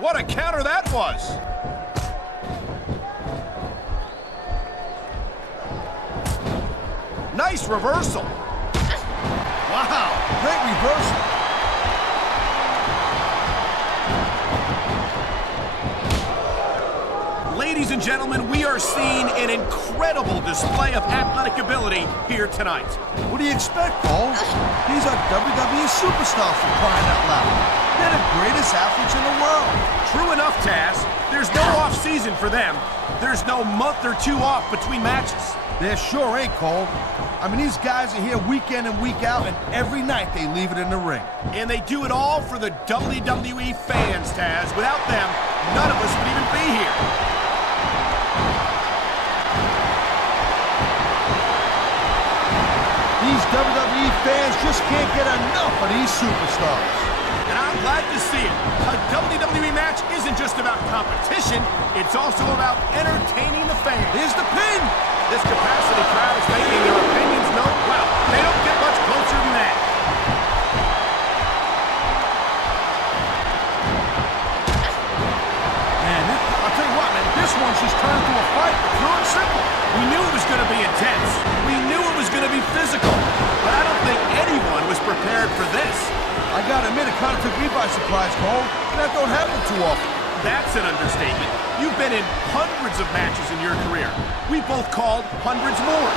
What a counter that was! Nice reversal. Wow, great reversal. Ladies and gentlemen, we are seeing an incredible display of athletic ability here tonight. What do you expect, Cole? These are WWE superstars for crying out loud. They're the greatest athletes in the world. True enough, Taz. There's no off-season for them. There's no month or two off between matches. There sure ain't, Cole. I mean, these guys are here week in and week out, and every night they leave it in the ring. And they do it all for the WWE fans, Taz. Without them, none of us would even be here. These WWE fans just can't get enough of these superstars. And I'm glad to see it. A WWE match isn't just about competition, it's also about entertaining the fans. Here's the pin! This capacity crowd is making their opinions known. Well, they don't get much closer than that. Man, I'll tell you what, man, this one she's turned into a fight, pure and simple. We knew it was going to be intense. We knew it was going to be physical. But I don't think anyone was prepared for this. I gotta admit, it kind of took me by surprise, Cole. That don't happen too often. That's an understatement. You've been in hundreds of matches in your career. We both called hundreds more.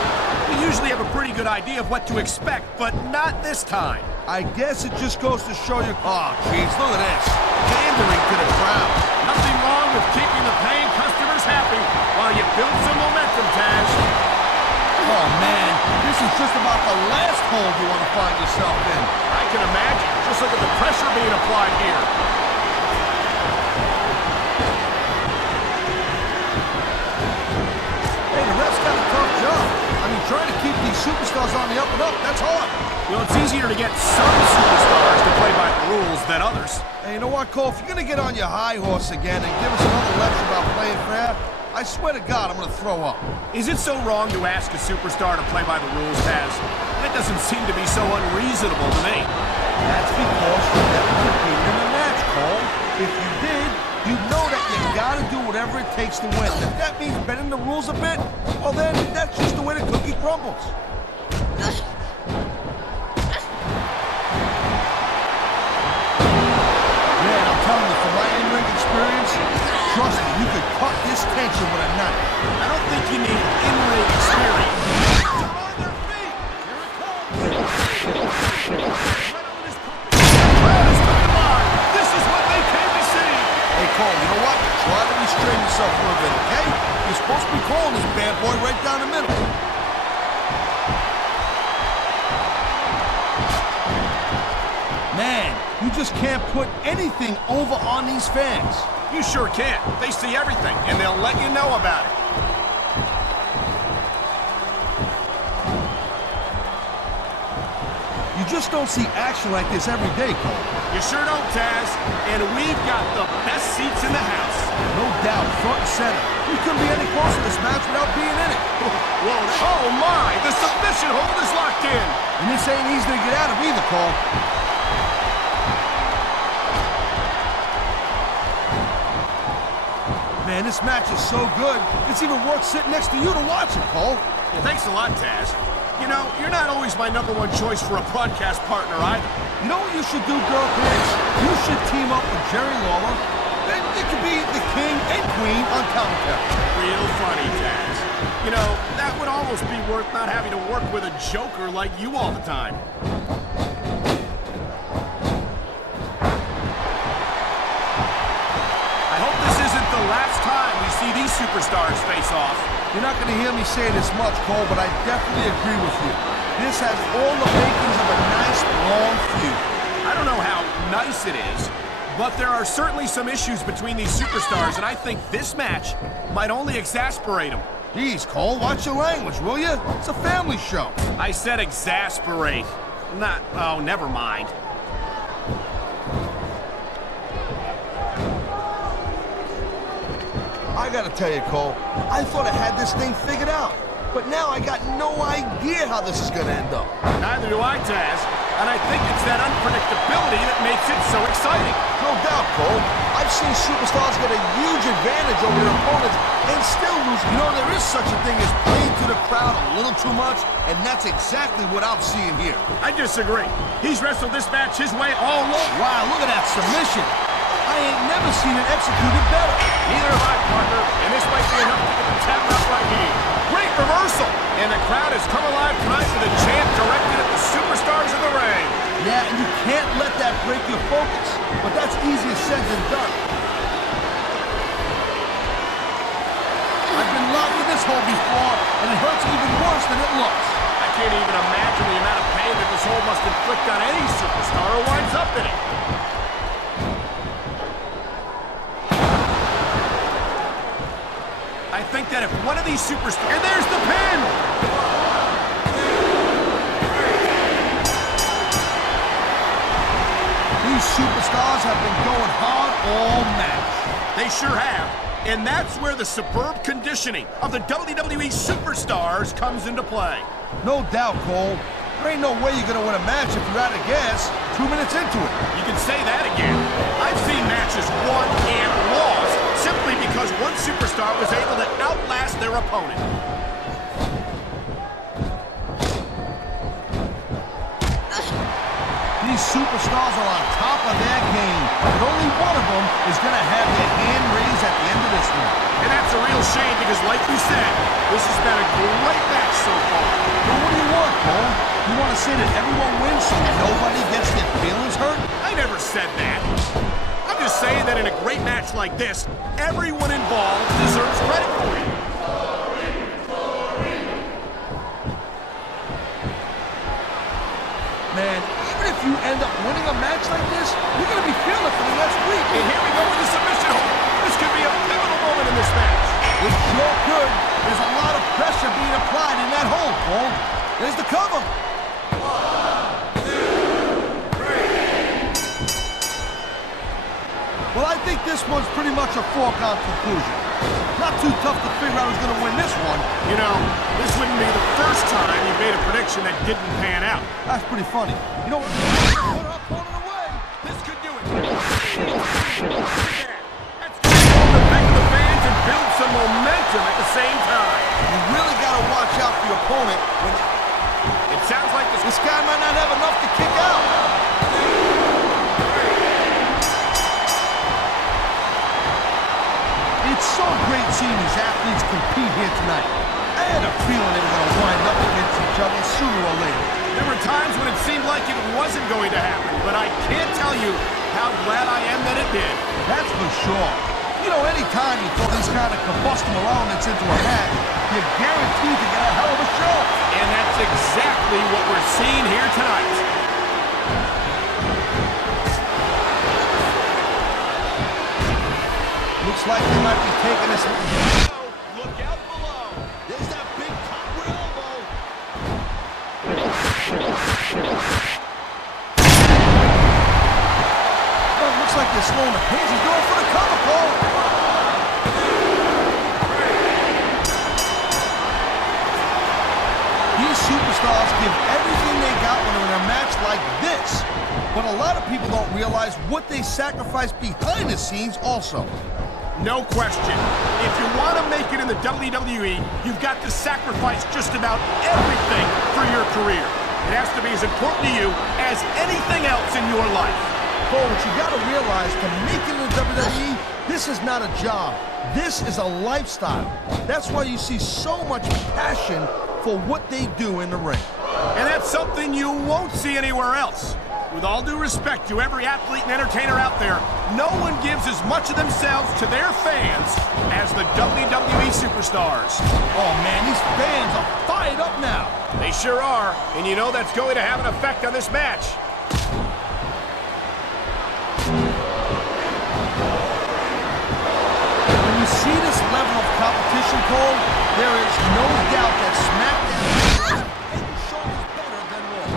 We usually have a pretty good idea of what to expect, but not this time. I guess it just goes to show you... Oh, jeez, look at this. Pandering to the crowd. Nothing wrong with keeping the paying customers happy while you build some momentum, Taz. Oh, man, this is just about the last hole you want to find yourself in. I can imagine. Just look at the pressure being applied here. Hey, the ref's got a tough job. I mean, trying to keep these superstars on the up and up, that's hard. Well, it's easier to get some superstars to play by the rules than others. Hey, you know what, Cole? If you're going to get on your high horse again and give us another lecture about playing fair, I swear to God, I'm going to throw up. Is it so wrong to ask a superstar to play by the rules, Taz? That doesn't seem to be so unreasonable to me. That's because you never competed in a match, Cole. If you did, you'd know that you got to do whatever it takes to win. If that means bending the rules a bit, well then, that's just the way the cookie crumbles. Man, I'm telling you, from my in-ring experience, trust me, you could cut this tension with a knife. I don't think you need in-ring experience. They're on their feet. Here it comes. This is what they came to see. Hey, Cole, you know what? Try to restrain yourself a little bit, okay? You're supposed to be calling this bad boy right down the middle. Man, you just can't put anything over on these fans. You sure can. They see everything, and they'll let you know about it. You just don't see action like this every day, Cole. You sure don't, Taz. And we've got the best seats in the house. No doubt, front and center. You couldn't be any closer to this match without being in it. Whoa, oh my! The submission hold is locked in. And this ain't easy to get out of either, Cole. Man, this match is so good, it's even worth sitting next to you to watch it, Cole. Yeah, thanks a lot, Taz. You know, you're not always my #1 choice for a broadcast partner either. You know what you should do, girl pants? You should team up with Jerry Lawler. Then you could be the king and queen on commentary. Real funny, Taz. You know, that would almost be worth not having to work with a joker like you all the time. I hope this isn't the last time we see these superstars face off. You're not going to hear me say this much, Cole, but I definitely agree with you. This has all the makings of a nice, long feud. I don't know how nice it is, but there are certainly some issues between these superstars, and I think this match might only exasperate them. Jeez, Cole, watch your language, will you? It's a family show. I said exasperate. Not, oh, never mind. I gotta tell you, Cole, I thought I had this thing figured out. but now I got no idea how this is going to end up. Neither do I, Taz. And I think it's that unpredictability that makes it so exciting. No doubt, Cole. I've seen superstars get a huge advantage over their opponents and still lose. You know, there is such a thing as playing to the crowd a little too much, and that's exactly what I'm seeing here. I disagree. He's wrestled this match his way all along. Wow, look at that submission. I ain't never seen it executed better. Neither have I, partner, and this might be enough to get the tap out right here. Great reversal, and the crowd has come alive tonight with a chant directed at the superstars in the ring. Yeah, and you can't let that break your focus, but that's easier said than done. I've been locked in this hole before, and it hurts even worse than it looks. I can't even imagine the amount of pain that this hole must inflict on any superstar who winds up in it. I think that if one of these superstars... And there's the pin! These superstars have been going hard all match. They sure have. And that's where the superb conditioning of the WWE superstars comes into play. No doubt, Cole. There ain't no way you're going to win a match if you're out of gas 2 minutes into it. You can say that again. I've seen matches won and lost simply because one superstar was able to outlast their opponent. These superstars are on top of their game, but only one of them is going to have their hand raised at the end of this one. And that's a real shame because, like you said, this has been a great match so far. But what do you want, Cole? You want to say that everyone wins so nobody gets their feelings hurt? I never said that. I'm just saying that in a great match like this, everyone involved deserves credit for it. Man, even if you end up winning a match like this, you're going to be feeling it for the next week. And here we go with the submission hold. This could be a pivotal moment in this match. It sure could. There's a lot of pressure being applied in that hold, Cole. There's the cover. 1, 2, 3. Well, I think this one's pretty much a foregone conclusion. Not too tough to figure out who's going to win this one. You know, this wouldn't be the first time you made a prediction that didn't pan out. That's pretty funny. You know what? Put her opponent away. This could do it. That's going to hold the back of the fans and build some momentum at the same time. You really got to watch out for your opponent when it sounds like this guy might not have enough to kick out. It's so great seeing these athletes compete here tonight. I had a feeling they were going to wind up against each other sooner or later. There were times when it seemed like it wasn't going to happen, but I can't tell you how glad I am that it did. That's for sure. You know, anytime you throw these kind of combustible elements into a match, you're guaranteed to get a hell of a show. And that's exactly what we're seeing here tonight. Looks like they might be taking this. Look out below. There's that big copper elbow. Oh, it looks like they're slowing the pace. He's going for the cover, Cole. These superstars give everything they got when they're in a match like this. But a lot of people don't realize what they sacrifice behind the scenes also. No question. If you want to make it in the WWE, you've got to sacrifice just about everything for your career. It has to be as important to you as anything else in your life. Cole, what you got to realize, to make it in the WWE, this is not a job. This is a lifestyle. That's why you see so much passion for what they do in the ring. And that's something you won't see anywhere else. With all due respect to every athlete and entertainer out there, no one gives as much of themselves to their fans as the WWE superstars. Oh man, these fans are fired up now. They sure are, and you know that's going to have an effect on this match. When you see this level of competition, Cole, there is no doubt that SmackDown is shoulders better than Raw.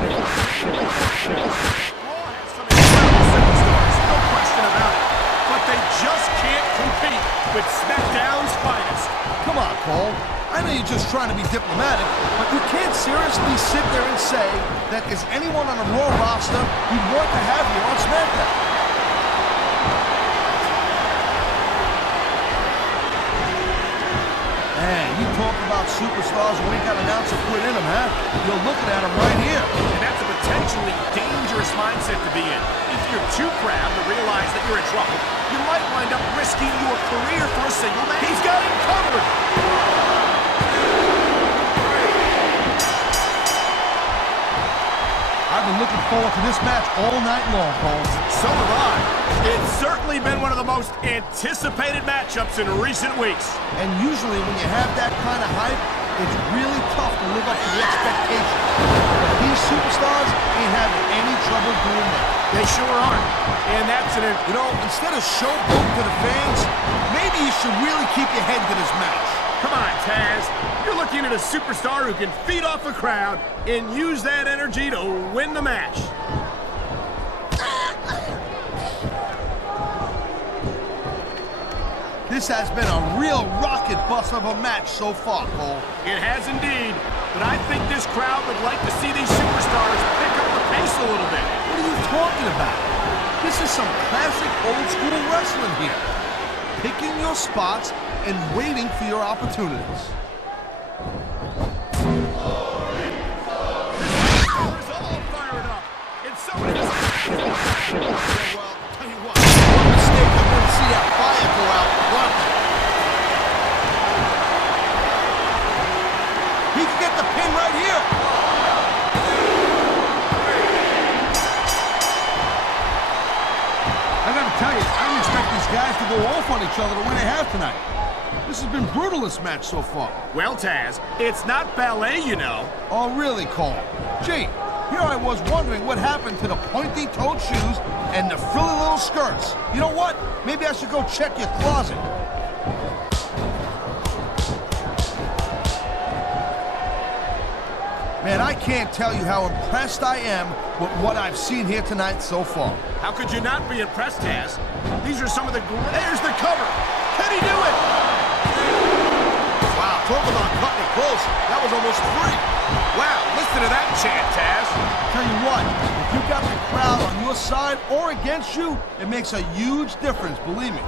They just can't compete with SmackDown's finest. Come on, Cole. I I know you're just trying to be diplomatic, but you can't seriously sit there and say that there's anyone on the Raw roster you'd want to have here on SmackDown. Man, you talk about superstars who ain't got an ounce of quit in them, huh? You're looking at them right here. And that's a potentially dangerous mindset to be in. If you're too proud to realize that you're in trouble, you might wind up risking your career for a single man. He's got it covered! I've been looking forward to this match all night long, Cole. So have I. It's certainly been one of the most anticipated matchups in recent weeks. And usually when you have that kind of hype, it's really tough to live up to the expectations. But these superstars ain't having any trouble doing that. They sure aren't. And that's You know, instead of showboat to the fans, maybe you should really keep your head to this match. Come on, Taz. You're looking at a superstar who can feed off a crowd and use that energy to win the match. This has been a real rocket bus of a match so far, Cole. It has indeed, but I think this crowd would like to see these superstars pick up the pace a little bit. What are you talking about? This is some classic old-school wrestling here. Picking your spots and waiting for your opportunities. This is all fired up, and so is Well, tell you what, one mistake, I'm going to see that fire go out. What? He can get the pin right here. I got to tell you, I didn't expect these guys to go off on each other the way they have tonight. This has been brutal, this match so far. Well, Taz, it's not ballet, you know. Oh, really, Cole? Gee, here I was wondering what happened to the pointy-toed shoes and the frilly little skirts. You know what? Maybe I should go check your closet. Man, I can't tell you how impressed I am with what I've seen here tonight so far. How could you not be impressed, Taz? These are some of the There's the cover! Can he do it? Wow, talk about cutting it close. That was almost 3. Wow, listen to that chant, Taz. Tell you what, if you got the crowd on your side or against you, it makes a huge difference, believe me.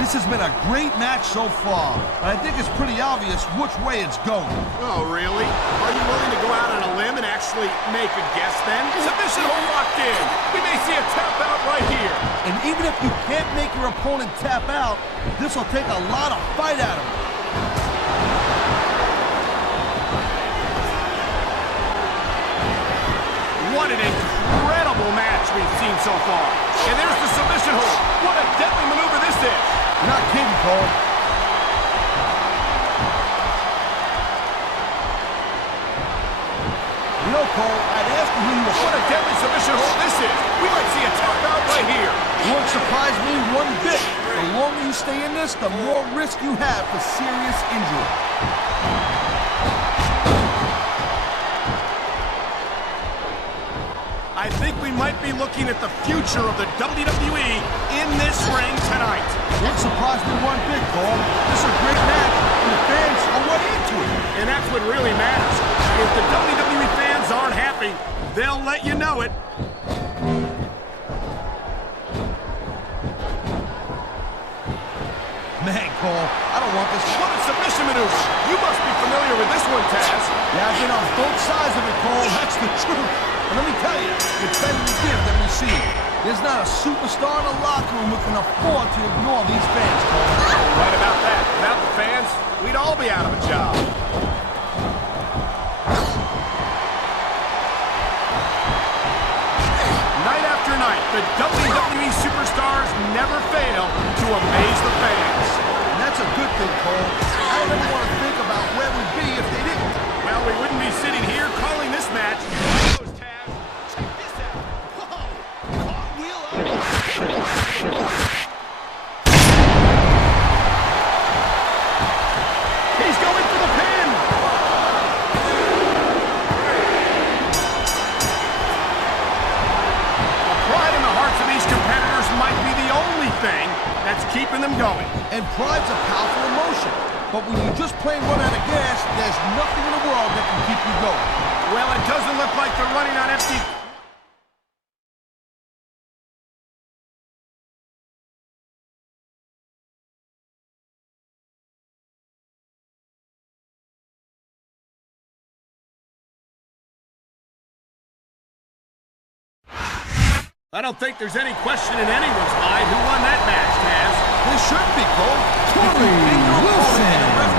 This has been a great match so far, but I think it's pretty obvious which way it's going. Oh, really? Are you willing to go out on a limb and actually make a guess then? Submission hold locked in. We may see a tap out right here. And even if you can't make your opponent tap out, this will take a lot of fight out of him. What an incredible match we've seen so far. And there's the submission hold. What a deadly maneuver this is. You're not kidding, Cole. You know, Cole, I'd ask you who you were. What a deadly submission hold this is. We might see a tap out right here. It won't surprise me one bit. The longer you stay in this, the more risk you have for serious injury. I think we might be looking at the future of the WWE in this ring tonight. Won't surprise me one bit, Cole. This is a great match, and the fans are way into it. And that's what really matters. If the WWE fans aren't happy, they'll let you know it. Man, Cole, I don't want this. What a submission maneuver. You must be familiar with this one, Taz. Yeah, I've been on both sides of it, Cole. That's the truth. And let me tell you, it's better to give than receive. There's not a superstar in the locker room who can afford to ignore these fans, Cole. Right about that. Without the fans, we'd all be out of a job. Night after night, the WWE superstars never fail to amaze the fans. And that's a good thing, Cole. I don't ever want to think about where we'd be if they didn't. Well, we wouldn't be sitting here calling this match. Check this out. Whoa! Cartwheel up. He's going for the pin. The pride in the hearts of these competitors might be the only going. And pride's a powerful emotion. But when you just plain run out of gas, there's nothing in the world that can keep you going. Well, it doesn't look like they're running on empty. I don't think there's any question in anyone's mind who won that match, Taz. There should be, Cole. Torrie beat your opponent in a